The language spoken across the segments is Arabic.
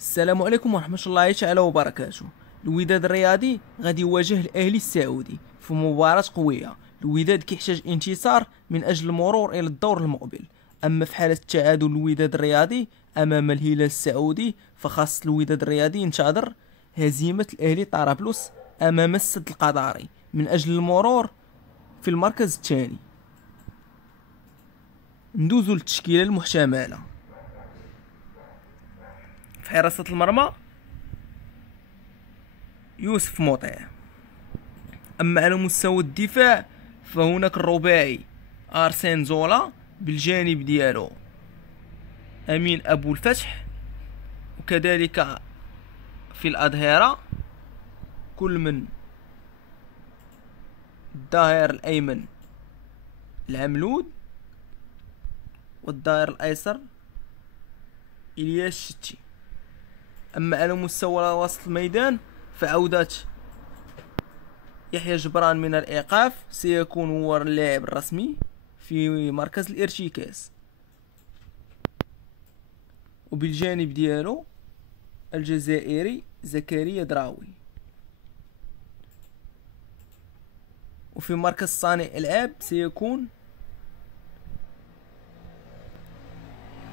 السلام عليكم ورحمة الله تعالى وبركاته. الوداد الرياضي غادي يواجه الأهلي السعودي في مباراة قوية. الوداد كيحتاج انتصار من أجل المرور إلى الدور المقبل. أما في حالة تعادل الوداد الرياضي أمام الهلال السعودي فخاص الوداد الرياضي ينتظر هزيمة الأهلي طرابلس أمام السد القطري من أجل المرور في المركز الثاني. ندوزو للتشكيلة المحتملة. في حراسة المرمى يوسف مطيع. أما على مستوى الدفاع فهناك الرباعي أرسين زولا بالجانب ديالو أمين أبو الفتح، وكذلك في الأظهرة كل من الظهير الأيمن العملود والظهير الأيسر إلياس الشتي. أما على مستوى وسط الميدان فعودة يحيى جبران من الإيقاف سيكون هو اللاعب الرسمي في مركز الارتكاز، وبالجانب ديالو الجزائري زكريا دراوي، وفي مركز صانع العاب سيكون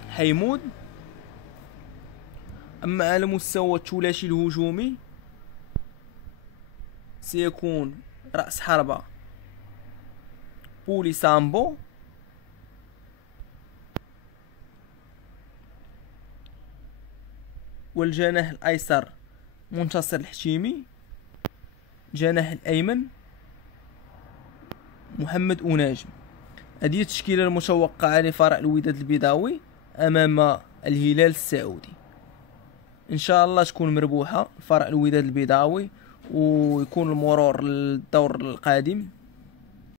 حيمود. أما على مستوى الثلاثي الهجومي سيكون رأس حربة بولي سامبو، والجناح الأيسر منتصر الحشيمي، الجناح الأيمن محمد أناجم. هذه التشكيلة المتوقعة لفريق الوداد البيضاوي أمام الهلال السعودي. إن شاء الله تكون مربوحة فريق الوداد البيضاوي ويكون المرور للدور القادم